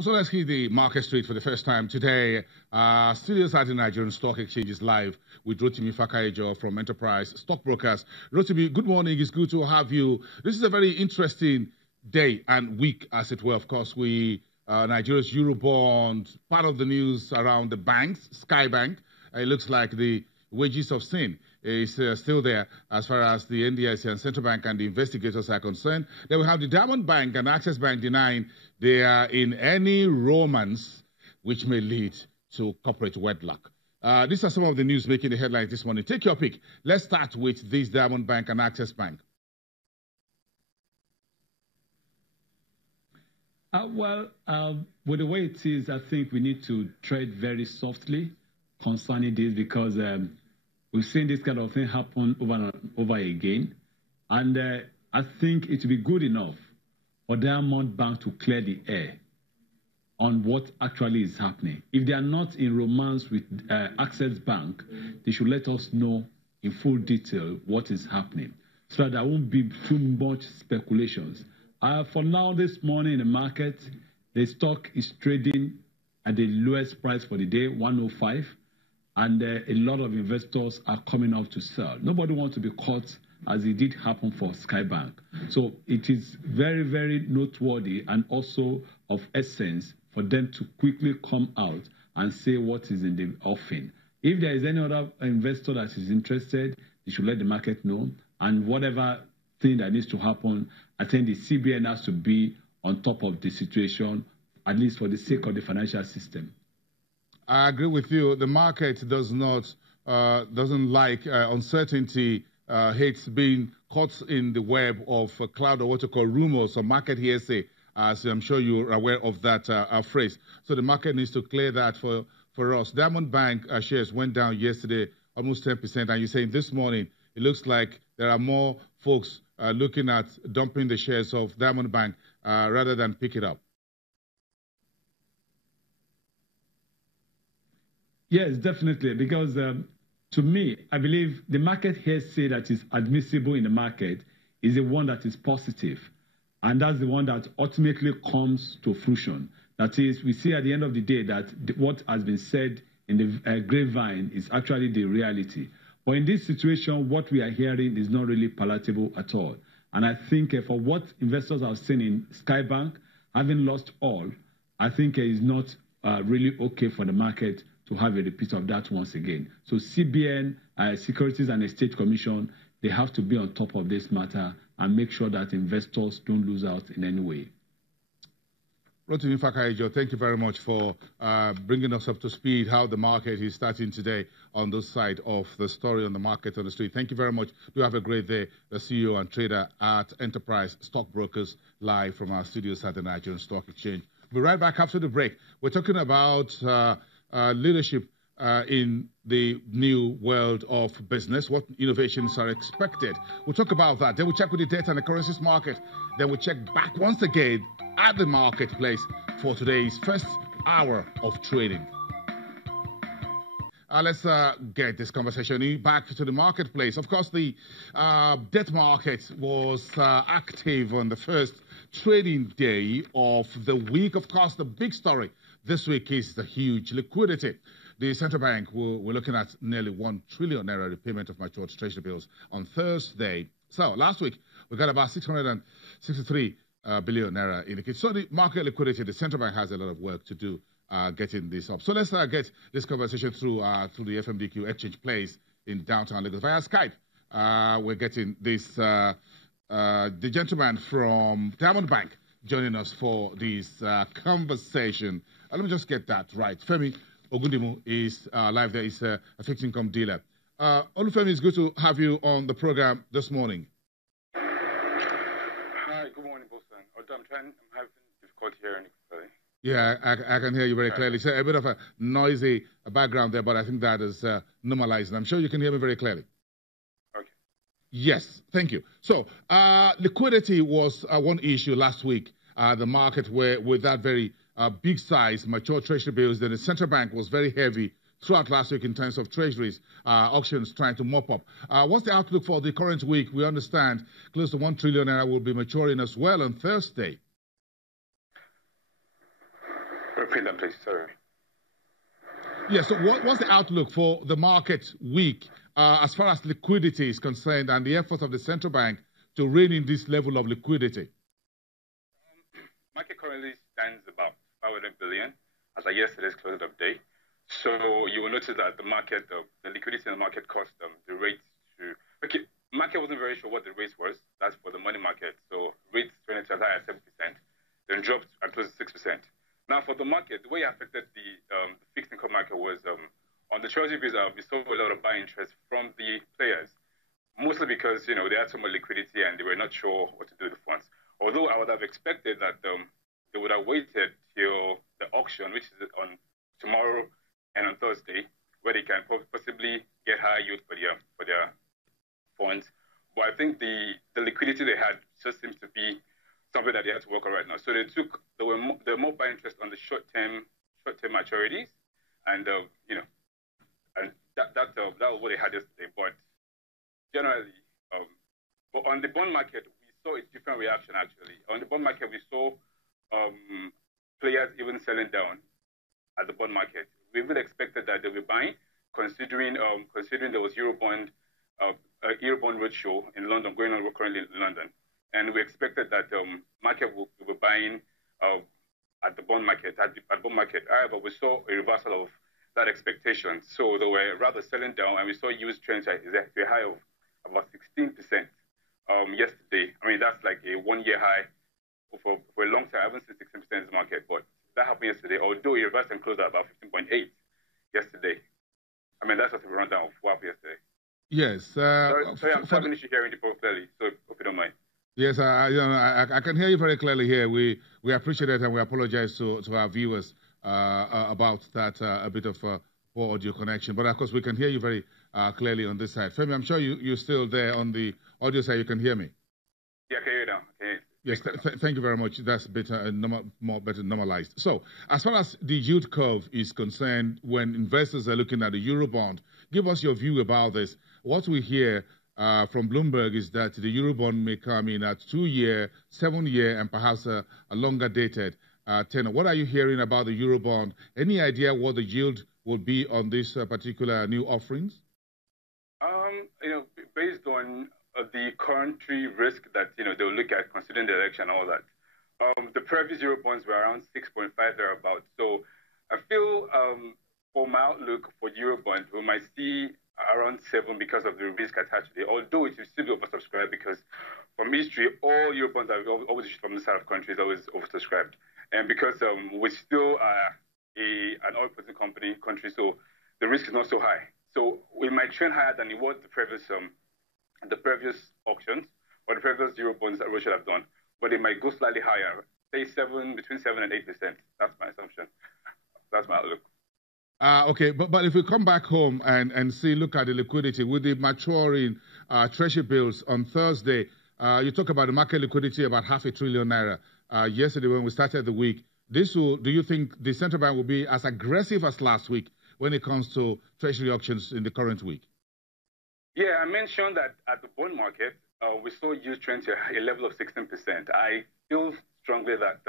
So let's hit the market street for the first time today. Studios at the Nigerian Stock Exchange is live with Rotimi Fakayejo from Enterprise Stockbrokers. Rotimi, good morning. It's good to have you. This is a very interesting day and week, as it were. Of course, Nigeria's Eurobond, part of the news around the banks, Skybank. It looks like the wages of sin is still there as far as the NDIC and Central Bank and the investigators are concerned. Then we have the Diamond Bank and Access Bank denying they are in any romance which may lead to corporate wedlock. These are some of the news making the headlines this morning. Take your pick. Let's start with this Diamond Bank and Access Bank. With the way it is, I think we need to tread very softly concerning this because we've seen this kind of thing happen over and over again. And I think it would be good enough for Diamond Bank to clear the air on what actually is happening. If they are not in romance with Access Bank, they should let us know in full detail what is happening so that there won't be too much speculations. For now, this morning in the market, the stock is trading at the lowest price for the day, 105, and a lot of investors are coming out to sell. Nobody wants to be caught as it did happen for Skybank. So it is very, very noteworthy and also of essence for them to quickly come out and say what is in the offing. If there is any other investor that is interested, they should let the market know, and whatever thing that needs to happen, I think the CBN has to be on top of the situation, at least for the sake of the financial system. I agree with you. The market doesn't like uncertainty, hates being caught in the web of a cloud of what you call rumors or market hearsay, as I'm sure you're aware of that phrase. So the market needs to clear that for us. Diamond Bank shares went down yesterday almost 10%, and you're saying this morning it looks like there are more folks looking at dumping the shares of Diamond Bank rather than pick it up. Yes, definitely, because to me, I believe the market hearsay that is admissible in the market is the one that is positive, and that's the one that ultimately comes to fruition. That is, we see at the end of the day that what has been said in the grapevine is actually the reality. But in this situation, what we are hearing is not really palatable at all. And I think for what investors have seen in Skybank, having lost all, I think it is not really okay for the market to have a repeat of that once again. So CBN, Securities and Exchange Commission, they have to be on top of this matter and make sure that investors don't lose out in any way. Rotimi Fakayejo, thank you very much for bringing us up to speed how the market is starting today on this side of the story on the market on the street. Thank you very much. Do have a great day. The CEO and trader at Enterprise Stockbrokers, live from our studios at the Nigerian Stock Exchange. We'll be right back after the break. We're talking about leadership in the new world of business, what innovations are expected. We'll talk about that. Then we'll check with the debt and the currencies market. Then we'll check back once again at the marketplace for today's first hour of trading. Let's get this conversation back to the marketplace. Of course, the debt market was active on the first trading day of the week. Of course, the big story this week is the huge liquidity. The central bank, we're looking at nearly 1 trillion naira repayment of matured treasury bills on Thursday. So last week, we got about 663 billion naira indicated. So the market liquidity, the central bank has a lot of work to do getting this up. So let's get this conversation through the FMDQ exchange place in downtown Lagos via Skype. We're getting this the gentleman from Diamond Bank joining us for this conversation. Let me just get that right. Femi Ogundimu is live there. He's a fixed income dealer. Olufemi, it's good to have you on the program this morning. Hi, good morning, Boston. I'm having difficulty hearing you clearly. Yeah, I can hear you very clearly. It's a bit of a noisy background there, but I think that is normalized. I'm sure you can hear me very clearly. Okay. Yes, thank you. So, liquidity was one issue last week. The market with that very big size, mature treasury bills, then the central bank was very heavy throughout last week in terms of treasuries, auctions trying to mop up. What's the outlook for the current week? We understand close to 1 trillion naira will be maturing as well on Thursday. Repeat that, please. Sorry. Yeah, so what's the outlook for the market week as far as liquidity is concerned and the efforts of the central bank to rein in this level of liquidity? Market currently stands about 500 billion as of yesterday's closing update. So you will notice that the market, the liquidity in the market caused the rates to. Okay, market wasn't very sure what the rates was. That's for the money market. So rates went as high as 7%, then dropped and closed at 6%. Now for the market, the way it affected the fixed income market was on the treasury bills. We saw a lot of buying interest from the players, mostly because they had so much liquidity and they were not sure what to do with the funds. Although I would have expected that they would have waited till the auction, which is on tomorrow and on Thursday, where they can possibly get higher yield for their funds. But I think the liquidity they had just seems to be something that they had to work on right now. So there were more buying interest on the short-term maturities, and and that was what they had yesterday. But generally, but on the bond market, we saw a different reaction actually. On the bond market, we saw players even selling down at the bond market. We even expected that they were buying, considering there was Eurobond roadshow in London going on currently in London, and we expected that market will be buying at the bond market. However, we saw a reversal of that expectation. So they were rather selling down, and we saw yields trend to a high of about 16% yesterday. I mean, that's like a one-year high for a long time. I haven't seen 16% in the market, but that happened yesterday, although it reversed and closed at about 15.8 yesterday. I mean, that's just a rundown of what happened yesterday. Yes. Sorry, I'm having an issue hearing the report clearly, so hope you don't mind. Yes, I can hear you very clearly here. We appreciate it and we apologize to our viewers about that a bit of poor audio connection. But of course, we can hear you very clearly on this side. Femi, I'm sure you're still there on the audio side. You can hear me. Yeah, I can hear you now. Yes, thank you very much. That's better, better normalized. So, as far as the yield curve is concerned, when investors are looking at the Eurobond, give us your view about this. What we hear from Bloomberg is that the Eurobond may come in at 2-year, 7-year, and perhaps a longer dated tenor. What are you hearing about the Eurobond? Any idea what the yield will be on these particular new offerings? Based on the country risk that they'll look at considering the election and all that. The previous Eurobonds were around 6.5 thereabouts. So I feel for my outlook for Eurobonds, we might see around 7 because of the risk attached to it. Although it will still be oversubscribed because from history, all Eurobonds are always issued from the side of countries always oversubscribed. And because we still are an oil producing country, so the risk is not so high. So we might trend higher than it was the previous auctions or the previous Eurobonds that we should have done, but it might go slightly higher, say between 7 and 8%. That's my assumption. That's my outlook. Okay, but if we come back home and look at the liquidity with the maturing treasury bills on Thursday, you talk about the market liquidity about $500 billion naira. Yesterday when we started the week, do you think the central bank will be as aggressive as last week when it comes to treasury auctions in the current week? Yeah, I mentioned that at the bond market, we saw yield trend to a level of 16%. I feel strongly that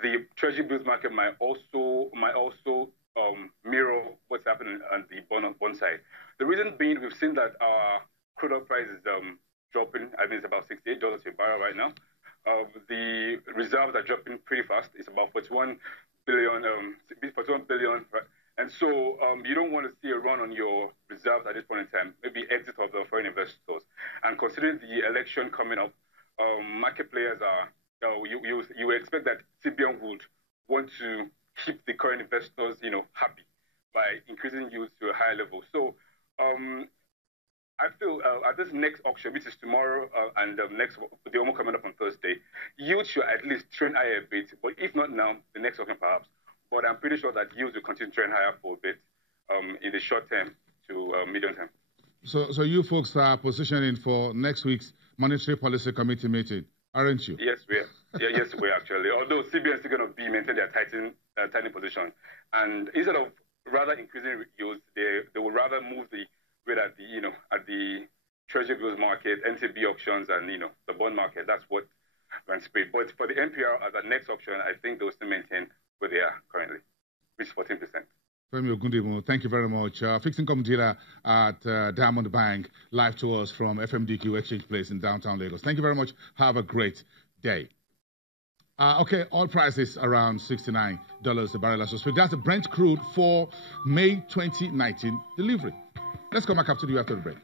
the treasury bills market might also mirror what's happening on the bond side. The reason being, we've seen that our crude oil price is dropping. I think it's about $68 a barrel right now. The reserves are dropping pretty fast. It's about 41 billion. Right? And so you don't want to see a run on your reserves at this point in time, maybe exit of the foreign investors. And considering the election coming up, market players you would expect that CBN would want to keep the current investors, happy by increasing yields to a higher level. So I feel at this next auction, which is tomorrow, and the one coming up on Thursday, yields should at least trend higher a bit. But if not now, the next auction perhaps. But I'm pretty sure that yields will continue to trend higher for a bit in the short term to medium term. So you folks are positioning for next week's Monetary Policy Committee meeting, aren't you? Yes, we are. Yes, we are actually. Although CBN is still going to be maintain their tightening position, and instead of rather increasing yields, they will rather move the rate at the treasury bills market, NCB auctions, and the bond market. That's what runs paid. But for the NPR as a next option, I think they will still maintain where they are currently, which is 14%. Femi Ogundimu, thank you very much. Fixed income dealer at Diamond Bank, live to us from FMDQ Exchange Place in downtown Lagos. Thank you very much. Have a great day. Okay, oil prices around $69 a barrel. So that's the Brent crude for May 2019 delivery. Let's come back up to you after the break.